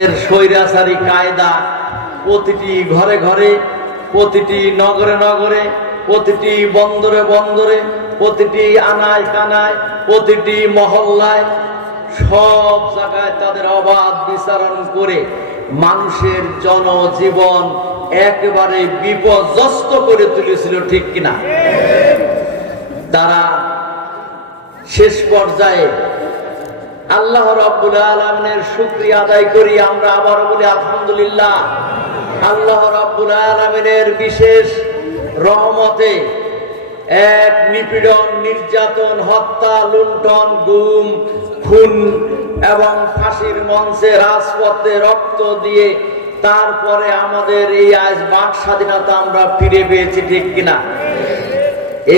স্বৈরাচারী কায়দা প্রতিটি ঘরে ঘরে, প্রতিটি নগরে নগরে, প্রতিটি বন্দরে বন্দরে, প্রতিটি আনায় কানায়, প্রতিটি মহল্লায় সব জায়গায় তাদের অবাধ বিচারণ করে মানুষের জনজীবন একেবারে বিপর্যস্ত করে তুলেছিল, ঠিক কিনা? তারা শেষ পর্যায়ে আল্লাহ রাব্বুল আলামিনের শুকরিয়া আদায় করি আমরা আবার বলি আলহামদুলিল্লাহ। আল্লাহ রাব্বুল আলামিনের বিশেষ রহমতে এক নিপীড়ন, নির্যাতন, হত্যা, লুণ্ঠন, গুম, খুন এবং ফাঁসির মঞ্চে রাজপথে রক্ত দিয়ে তারপরে আমাদের এই আজ বাক স্বাধীনতা আমরা ফিরে পেয়েছি, ঠিক কিনা?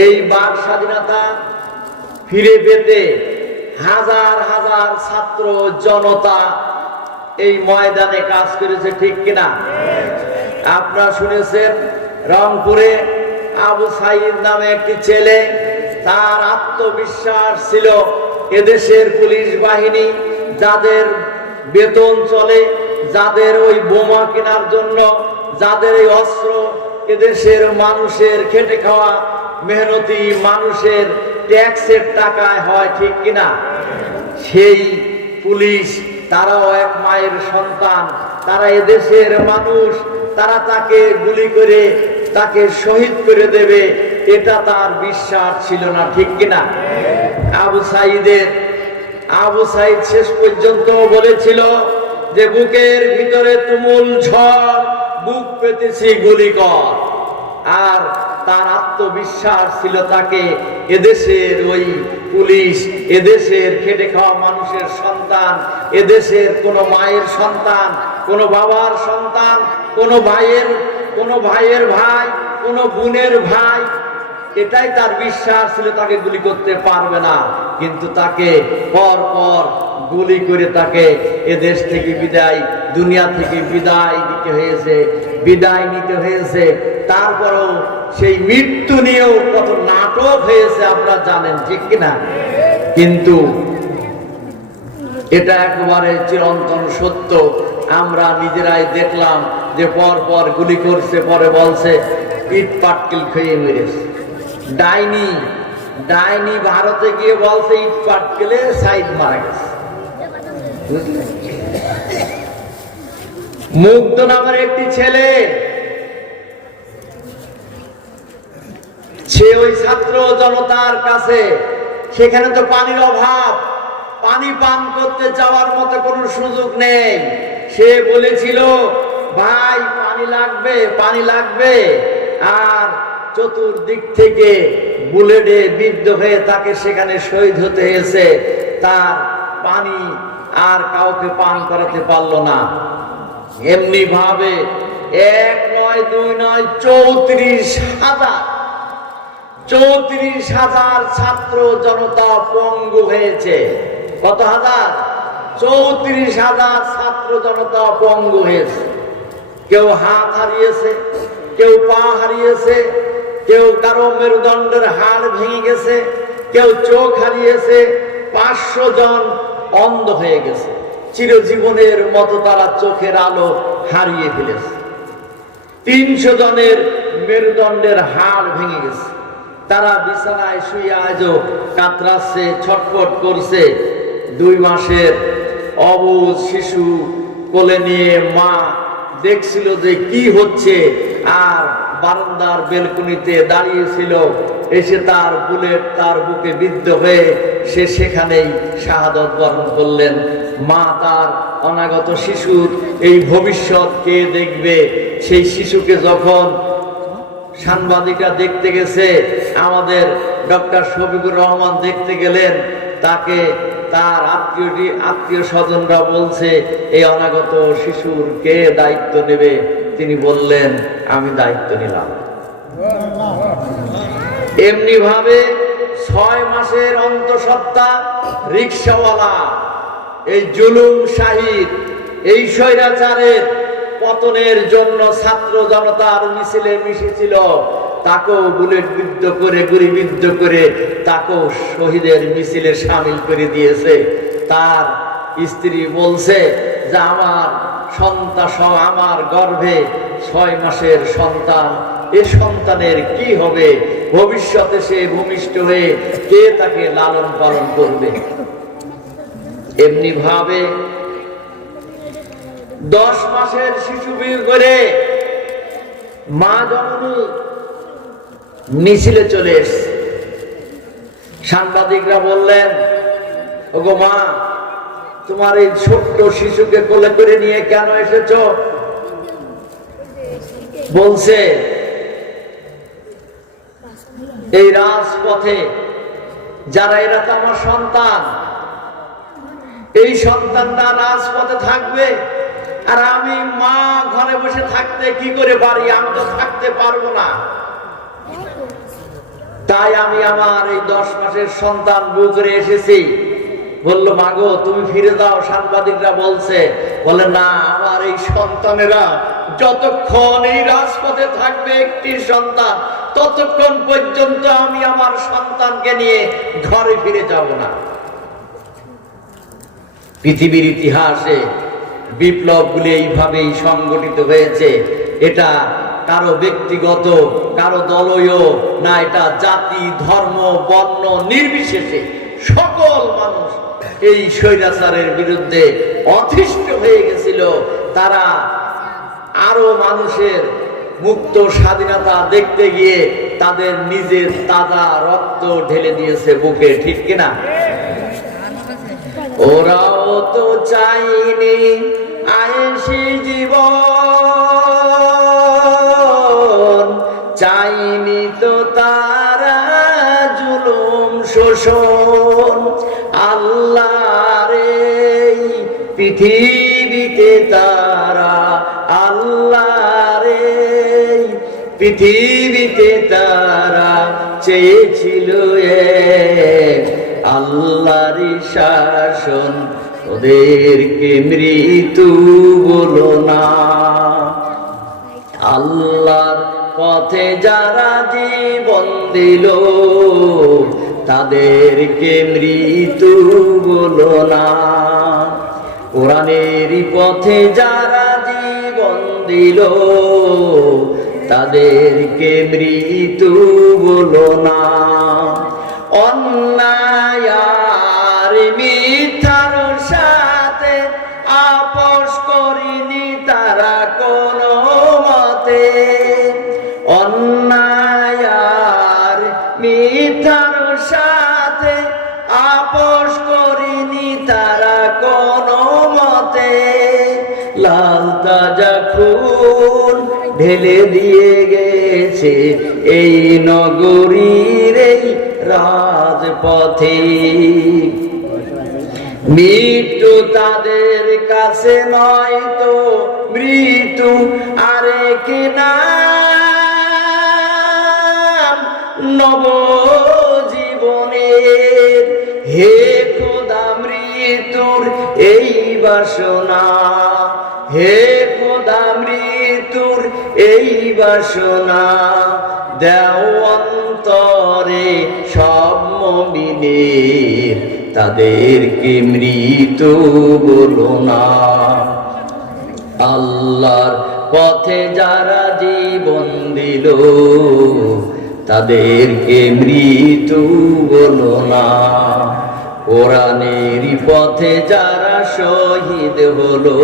এই বাক স্বাধীনতা ফিরে পেতে হাজার হাজার ছাত্র জনতা এই ময়দানে কাজ করেছে, ঠিক কিনা? আপনারা শুনেছেন, রংপুরে আবু সাইদ নামে একটি ছেলে, তার আত্মবিশ্বাস ছিল এদেশের পুলিশ বাহিনী যাদের বেতন চলে, যাদের ওই বোমা কেনার জন্য, যাদের এই অস্ত্র এদেশের মানুষের খেটে খাওয়া মেহনতি মানুষের ট্যাক্সের টাকায় হয়, ঠিক কিনা? সেই পুলিশ, তারাও এক মায়ের সন্তান। তারা এদেশের মানুষ, তারা তাকে গুলি করে, তাকে শহীদ করে দেবে, এটা তার বিশ্বাস ছিল না, ঠিক কিনা? আবু সাইদের, আবু সাইদ শেষ পর্যন্ত বলেছিল যে, বুকের ভিতরে তুমুল ঝড়, বুক পেতেছি গুলি কর। আর তার আত্মবিশ্বাস ছিল তাকে এদেশের ওই পুলিশ, এদেশের খেটে খাওয়া মানুষের সন্তান, এদেশের কোনো মায়ের সন্তান, কোনো বাবার সন্তান, কোনো ভাইয়ের কোনো ভাইয়ের ভাই, কোনো বোনের ভাই, এটাই তার বিশ্বাস ছিল তাকে গুলি করতে পারবে না। কিন্তু তাকে পর পর গুলি করে তাকে এ দেশ থেকে বিদায়, দুনিয়া থেকে বিদায় দিতে হয়েছে, বিদায় নিতে হয়েছে। তারপরও সেই মৃত্যু নিয়েও কত নাটক হয়েছে, আপনারা জানেন, ঠিক কিনা? কিন্তু এটা একেবারে চিরন্তন সত্য। আমরা নিজেরাই দেখলাম যে পর পর গুলি করছে, পরে বলছে ইট পাটকিল খেয়ে মেরেছে। ডাইনি ডাইনি ভারতে গিয়ে বলছে, ইট পাটকেলে সাইড মারা গেছে? মুগ্ধ নামের একটি ছেলে ওই ছাত্র জনতার কাছে, সেখানে তো পানির অভাব। পানি পান করতে যাওয়ার মতো কোনো সুযোগ নেই। সে বলেছিল, ভাই, পানি লাগবে পানি লাগবে। আর চতুর্দিক থেকে বুলেটে বিদ্ধ হয়ে তাকে সেখানে শহীদ হতে হয়েছে। তার পানি আর কাউকে পান করাতে পারল না। এমনি ভাবে এক নয়, দুই নয়, চৌত্রিশ হাজার চৌত্রিশ হাজার ছাত্র জনতা পঙ্গু হয়েছে। কত হাজার? চৌত্রিশ হাজার ছাত্র জনতা পঙ্গু হয়েছে। কেউ হাত হারিয়েছে, কেউ পা হারিয়েছে, কেউ কারও মেরুদণ্ডের হাড় ভেঙে গেছে, কেউ চোখ হারিয়েছে, পাঁচশো জন অন্ধ হয়ে গেছে। চিরজীবনের মতো তারা চোখের আলো হারিয়ে ফেলেছে। তিনশো জনের মেরুদণ্ডের হাড় ভেঙে গেছে। তারা বিছানায় শুয়ে আজও কাতরাচ্ছে, ছটফট করছে। দুই মাসের অবুজ শিশু কোলে নিয়ে মা দেখছিল যে কি হচ্ছে, আর বারান্দার বেলকুনিতে দাঁড়িয়েছিল। এসে তার বুলেট তার বুকে বিদ্ধ হয়ে সে সেখানেই শাহাদত বরণ করলেন। মা তার অনাগত শিশুর এই ভবিষ্যৎ কে দেখবে? সেই শিশুকে যখন সাংবাদিকরা দেখতে গেছে, আমাদের ডক্টর শফিকুর রহমান দেখতে গেলেন, তাকে তার আত্মীয়টি, আত্মীয় স্বজনরা বলছে, এই অনাগত শিশুর কে দায়িত্ব নেবে? তিনি বললেন, আমি দায়িত্ব নিলাম। এমনি ভাবে ছয় মাসের অন্তঃসত্ত্বা রিক্সাওয়ালা, এই জুলুম শাহিদ, এই স্বৈরাচারের পতনের জন্য ছাত্র জনতার মিছিলে মিশেছিল। তাকেও বুলেট বিদ্ধ করে গুলিবিদ্ধ করে তাকেও শহীদের মিছিলে সামিল করে দিয়েছে। তার স্ত্রী বলছে যে, আমার সন্তান আমার গর্ভে ছয় মাসের সন্তান। এ সন্তানের কি হবে? ভবিষ্যতে সে ভূমিষ্ঠ হয়ে কে তাকে লালন পালন করবে? এমনি ভাবে দশ মাসের শিশু বিয়ে করে মা জননী মিছিলে চলে এসছে, সাংবাদিকরা বললেন, ওগো মা, তোমার এই ছোট্ট শিশুকে কোলে করে নিয়ে কেন এসেছ? বলছে, এই রাজপথে যারা, এরা তো আমার সন্তান। এই সন্তানটা রাজপথে থাকবে আর আমি মা ঘরে বসে থাকতে কি করে পারি? আমি তো থাকতে পারব না। তাই আমি আমার এই দশ মাসের সন্তান বউ করে এসেছি। বলল মাগো তুমি ফিরে দাও সাংবাদিকরা বলছে, বলে, না, আমার এই সন্তানেরা যতক্ষণ এই রাজপথে থাকবে একটি সন্তান, ততক্ষণ পর্যন্ত আমি আমার সন্তানকে নিয়ে ঘরে ফিরে যাব না। পৃথিবীর ইতিহাসে বিপ্লবগুলি এইভাবেই সংগঠিত হয়েছে। এটা কারও ব্যক্তিগত, কারও দলীয় না, এটা জাতি, ধর্ম, বর্ণ নির্বিশেষে সকল মানুষ এই স্বৈরাচারের বিরুদ্ধে অতিষ্ঠ হয়ে গেছিল। তারা আরও মানুষের মুক্ত স্বাধীনতা দেখতে গিয়ে তাদের নিজের তাজা রক্ত ঢেলে দিয়েছে বুকে, ঠিক কিনা? ওরাও তো চাইনি আয়েসি জীবন, চাইনি তো তারা জুলুম শোষণ। আল্লাহরে পৃথিবীতে তারা, আল্লাহরে পৃথিবীতে তারা চেয়েছিল এক আল্লাহর শাসন। ওদেরকে মৃত্যু বলো না। আল্লাহর পথে যারা জীবন দিল, তাদেরকে মৃত্যু বলো না। কোরআনের পথে যারা জীবন দিল, তাদেরকে মৃত্যু বলো না। ঢেলে দিয়ে গেছে এই নগরীর এই রাজপথে। মৃত্যু তাদের কাছে নয় তো মৃত্যু আরেক নাম নব জীবনের হে খোদা, মৃত্যুর এই বাসনা। হে বাসনা দেও অন্তরে সব মমিনের, তাদেরকে মৃত বলো না। আল্লাহর পথে যারা জীবন দিল, তাদেরকে মৃত বলো না। কোরআনের পথে যারা শহীদ হলো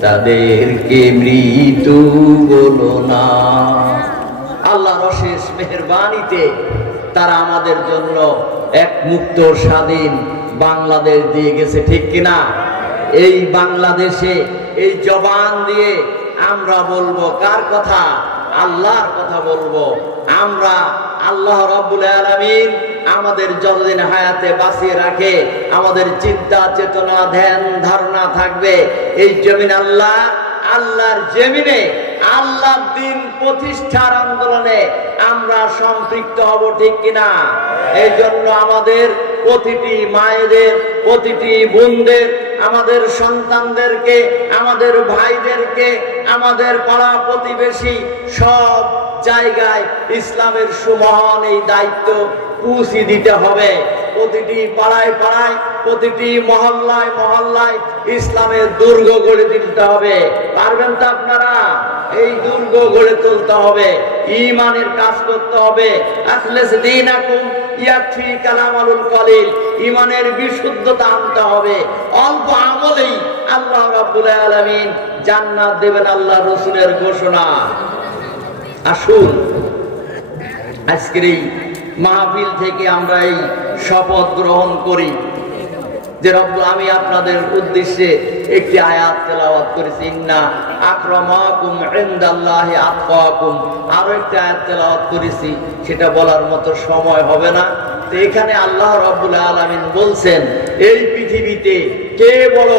তাদেরকে মৃত্যু বলো না। আল্লাহর অশেষ মেহরবানিতে তারা আমাদের জন্য এক মুক্ত স্বাধীন বাংলাদেশ দিয়ে গেছে, ঠিক কিনা? এই বাংলাদেশে এই জবান দিয়ে আমরা বলব, কার কথা? আল্লাহর কথা বলব। আমরা আল্লাহ রব্বুল আলমিন আমাদের যতদিন হায়াতে বাঁচিয়ে রাখে, আমাদের চিন্তা, চেতনা, ধ্যান, ধারণা থাকবে। এই জমিন আল্লাহ, আল্লাহর জমিনে আল্লাহ দিন প্রতিষ্ঠার আন্দোলনে আমরা সম্পৃক্ত হব ঠিক কিনা? এই জন্য আমাদের প্রতিটি মায়েদের, প্রতিটি বোনদের আমাদের সন্তানদেরকে, আমাদের ভাইদেরকে, আমাদের পাড়া প্রতিবেশী সব জায়গায় ইসলামের সুমহান এই দায়িত্ব পুষি দিতে হবে। প্রতিটি পাড়ায় পাড়ায়, প্রতিটি মহল্লায় মহল্লায় ইসলামের দুর্গ গড়ে তুলতে হবে। পারবেন তো আপনারা? এই দুর্গ গড়ে তুলতে হবে। ইমানের কাজ করতে হবে। আসলে দিন আকুম কালামালুল কলিল ইমানের বিশুদ্ধতা আনতে হবে। অল্প আমলেই আল্লাহ রাব্বুল আলামিন জান্নাত দেবেন আল্লাহ রসুলের ঘোষণা। আসুন, আজকের এই মাহফিল থেকে আমরা এই শপথ গ্রহণ করি। যে রব্ব আমি আপনাদের উদ্দেশ্যে একটি আয়াত তেলাওয়াত করেছি, ইন্না আক্রমাকুম ইনদাল্লাহি আতকাকুম আরও একটি আয়াত তেলাওয়াত করেছি, সেটা বলার মতো সময় হবে না। তো এখানে আল্লাহ রাব্বুল আলামিন বলছেন, এই পৃথিবীতে কে বড়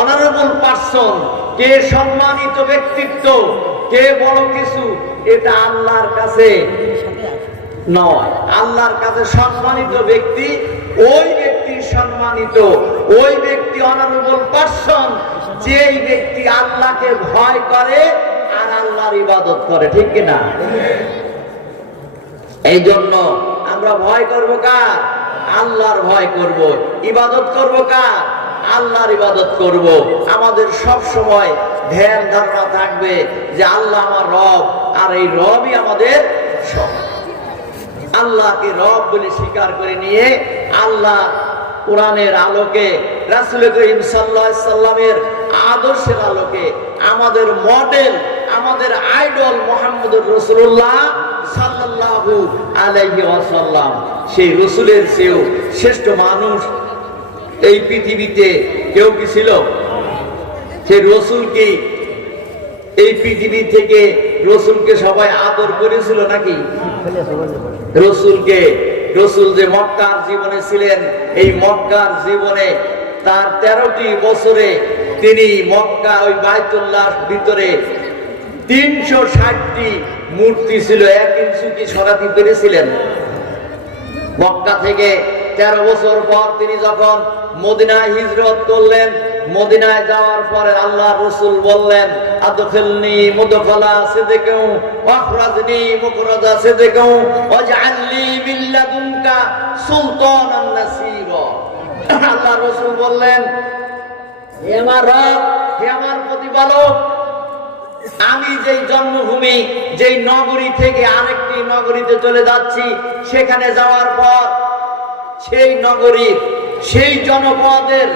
অনারেবল পার্সন কে সম্মানিত ব্যক্তিত্ব, কে বড় কিছু, এটা আল্লাহর কাছে নয়। আল্লাহর কাছে সম্মানিত ব্যক্তি, ওই ব্যক্তি সম্মানিত। ওই ব্যক্তি অনারেবল পার্সন যেই ব্যক্তি আল্লাহকে ভয় করে আর আল্লাহর ইবাদত করে, ঠিক কিনা? এই জন্য আমরা ভয় করব কার? আল্লাহর ভয় করব। ইবাদত করব কার? আল্লাহর ইবাদত করব। আমাদের সব সময় ধ্যান ধারণা থাকবে যে আল্লাহ আমার রব, আর এই রবই আমাদের সব। আল্লাহকে রব বলে স্বীকার করে নিয়ে আল্লাহ কোরআনের আলোকে, রাসুল করিম সাল্লাহ সাল্লামের আদর্শের আলোকে, আমাদের মডেল, আমাদের আইডল মোহাম্মদুর রসুল্লাহ সাল্লাল্লাহু আলাইহি ওয়াসাল্লাম। সেই রসুলের চেয়েও শ্রেষ্ঠ মানুষ এই পৃথিবীতে কেউ কি ছিল? সেই রসুল কি এই পৃথিবী থেকে রসুলকে সবাই আদর করেছিল নাকি? রসুলকে রসুল যে মক্কার জীবনে ছিলেন। এই মক্কার জীবনে তার তেরোটি বছরে তিনি মক্কা ওই বায়তুল্লাহ ভিতরে তিনশো ষাটটি মূর্তি ছিল, এক ইঞ্চু কি সরাতে পেরেছিলেন? মক্কা থেকে তেরো বছর পর তিনি যখন মদিনায় হিজরত করলেন মদিনায় যাওয়ার পরে আল্লাহ রসুল বললেন আদফিলনি মুদফালা সিদকেও ওয়াখরাজনি মুখরাজা সিদকেও ওয়াজআলনি মিন লাদুনকা সুলতানান নাসীরা। আল্লাহ রসুল বললেন, হে আমার রব, হে আমার প্রতিপালক, আমি যেই জন্মভূমি, যেই নগরী থেকে আরেকটি নগরীতে চলে যাচ্ছি, সেখানে যাওয়ার পর সেই নগরীর, সেই জনপদের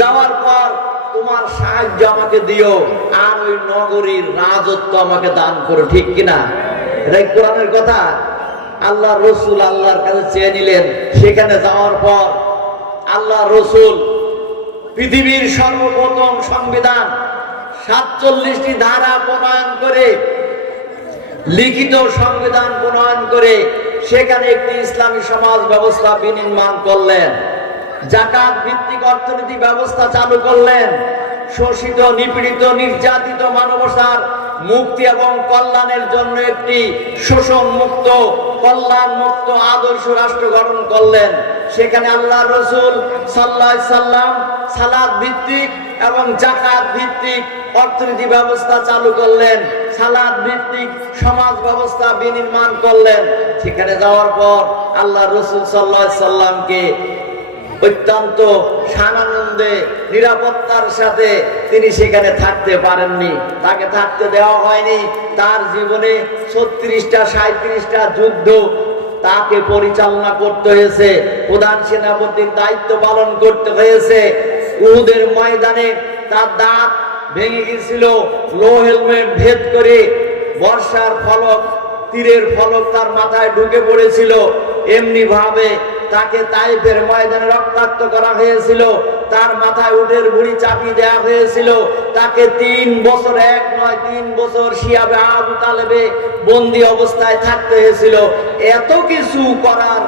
যাওয়ার পর তোমার সাহায্য আমাকে দিও, আর ওই নগরীর রাজত্ব আমাকে দান করো, ঠিক কিনা? এটাই কোরআনের কথা? আল্লাহ রসুল আল্লাহর কাছে চেয়ে নিলেন। সেখানে যাওয়ার পর আল্লাহ রসুল পৃথিবীর সর্বপ্রথম সংবিধান সাতচল্লিশটি ধারা প্রণয়ন করে, লিখিত সংবিধান প্রণয়ন করে, সেখানে একটি ইসলামী সমাজ ব্যবস্থা বিনির্মাণ করলেন। জাকাত ভিত্তিক অর্থনীতি ব্যবস্থা চালু করলেন। শোষিত, নিপীড়িত, নির্যাতিত মানবতার মুক্তি এবং কল্যাণের জন্য একটি শোষণ মুক্ত, কল্যাণ মুক্ত আদর্শ রাষ্ট্র গঠন করলেন। সেখানে আল্লাহ রসুল সাল্লাহ সাল্লাম সালাদ ভিত্তিক এবং জাকাত ভিত্তিক অর্থনীতি ব্যবস্থা চালু করলেন। সালাদ ভিত্তিক সমাজ ব্যবস্থা বিনির্মাণ করলেন। সেখানে যাওয়ার পর আল্লাহ রসুল সাল্লাহ সাল্লামকে অত্যন্ত সানানন্দে নিরাপত্তার সাথে তিনি সেখানে থাকতে পারেননি। তাকে থাকতে দেওয়া হয়নি। তার জীবনে ছত্রিশটা সাঁত্রিশটা যুদ্ধ তাকে পরিচালনা করতে হয়েছে। প্রধান সেনাপতির দায়িত্ব পালন করতে হয়েছে। উহুদের ময়দানে তার দাঁত ভেঙে গেছিল লো হেলমেট ভেদ করে বর্ষার ফলক, তীরের ফলক তার মাথায় ঢুকে পড়েছিল। এমনি ভাবে তাকে তাইফের ময়দানে রক্তাক্ত করা হয়েছিল। তার মাথায় উঠের বুড়ি চাপিয়ে দেওয়া হয়েছিল। তাকে তিন বছর, এক নয়, তিন বছর শিয়াবে আবু তালেবে বন্দি অবস্থায় থাকতে হয়েছিল। এত কিছু করার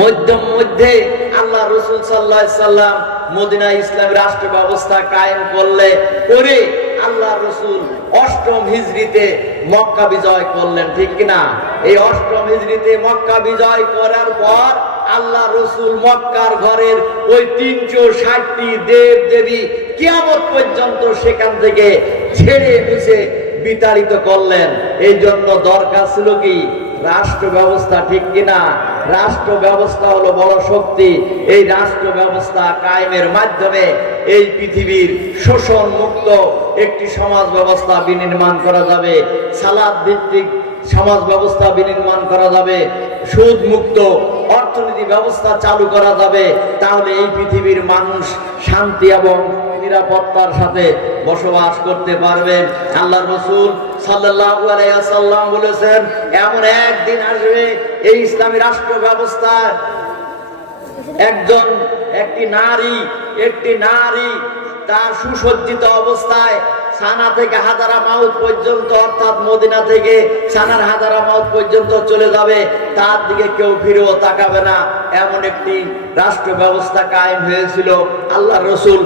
মধ্যম মধ্যে আল্লাহ রসুল সাল্লাহ সাল্লাম মদিনা ইসলামী রাষ্ট্র ব্যবস্থা কায়েম করলে, করে আল্লাহ রসুল অষ্টম হিজড়িতে মক্কা বিজয় করলেন, ঠিক কিনা? এই অষ্টম হিজড়িতে মক্কা বিজয় করার পর আল্লাহ রসুল মক্কার ঘরের ওই তিনশো ষাটটি দেব দেবী কিয়ামত পর্যন্ত সেখান থেকে ছেড়ে মুছে বিতাড়িত করলেন। এই জন্য দরকার ছিল কি? রাষ্ট্র ব্যবস্থা, ঠিক কিনা? রাষ্ট্র ব্যবস্থা হলো বড় শক্তি। এই রাষ্ট্র ব্যবস্থা কায়েমের মাধ্যমে এই পৃথিবীর শোষণ মুক্ত একটি সমাজ ব্যবস্থা বিনির্মাণ করা যাবে। সালাদ ভিত্তিক সমাজ ব্যবস্থা বিনির্মাণ করা যাবে সুদ মুক্ত অর্থনীতি ব্যবস্থা চালু করা যাবে, তাহলে এই পৃথিবীর মানুষ শান্তি এবং নিরাপত্তার সাথে বসবাস করতে পারবে। আল্লাহ রসুল আলাইহি বলেছেন, এমন একদিন আসবে, এই ইসলামী রাষ্ট্র ব্যবস্থা একজন, একটি নারী একটি নারী তার সুসজ্জিত অবস্থায় সানা থেকে হাজারা মাউথ পর্যন্ত, অর্থাৎ মদিনা থেকে সানার হাজারা মাউথ পর্যন্ত চলে যাবে। তার দিকে কেউ ফিরেও তাকাবে না। এমন একটি রাষ্ট্র ব্যবস্থা কায়েম হয়েছিল। আল্লাহ রসুল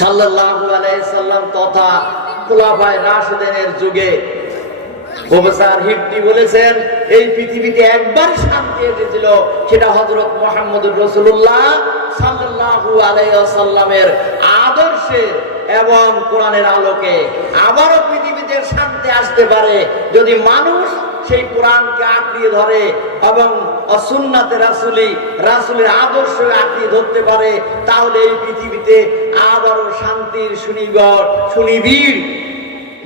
সাল্লাল্লাহু আলাইহি সাল্লাম তথা খুলাফায়ে রাশিদিনের যুগে প্রফেসর হিটটি বলেছেন, এই পৃথিবীতে একবার শান্তি এসেছিল, সেটা হযরত মুহাম্মদুর রাসূলুল্লাহ সাল্লাল্লাহু আলাইহি ওয়াসাল্লামের আদর্শে এবং কোরআনের আলোকে আবারও পৃথিবীতে শান্তি আসতে পারে। যদি মানুষ সেই কোরআনকে আঁকড়িয়ে ধরে এবং অসুন্নাতে রাসুলি, রাসুলের আদর্শ আঁকড়িয়ে ধরতে পারে, তাহলে এই পৃথিবীতে আবারও শান্তির সুনিগড়, সুনিবিড়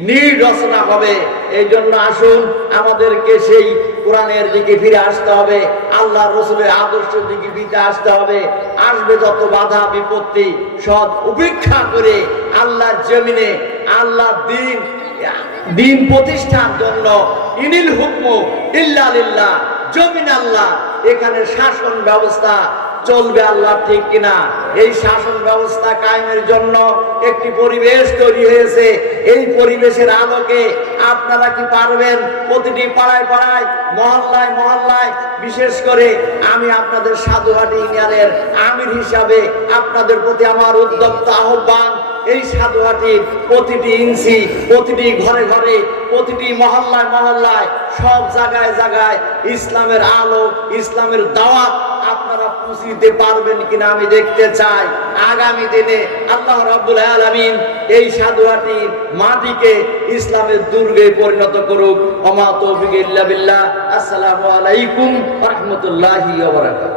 নীড় রচনা হবে। এই জন্য আসুন, আমাদেরকে সেই কোরআনের দিকে ফিরে আসতে হবে। আল্লাহ রসুলের দিকে ফিরে আসতে হবে। আসবে যত বাধা, বিপত্তি উপেক্ষা করে আল্লাহর জমিনে আল্লাহ দিন দিন প্রতিষ্ঠার জন্য ইনিল হুকম ইল্লা জমিন আল্লাহ, এখানে শাসন ব্যবস্থা চলবে আল্লাহ, ঠিক কিনা? এই শাসন ব্যবস্থা কায়েমের জন্য একটি পরিবেশ তৈরি হয়েছে। এই পরিবেশের আলোকে আপনারা কি পারবেন? প্রতিটি পাড়ায় পাড়ায়, মহল্লায় মহল্লায়, বিশেষ করে আমি আপনাদের সাধুহাটি ইউনিয়নের আমির হিসাবে আপনাদের প্রতি আমার উদ্যক্ত আহ্বান, এই সাধুহাটির প্রতিটি ইঞ্চি, প্রতিটি ঘরে ঘরে, প্রতিটি মহল্লায় মহল্লায়, সব জায়গায় জায়গায় ইসলামের আলো, ইসলামের দাওয়াত দিতে পারবেন কিনা আমি দেখতে চাই। আগামী দিনে আল্লাহ রাব্বুল আলামিন এই সাধুয়াটি মাটিকে ইসলামের দুর্গে পরিণত করুক। ওমা তৌফিক ইল্লা বিল্লাহ। আসসালামু আলাইকুম ওয়া রাহমাতুল্লাহি ওয়া বারাকাতুহু।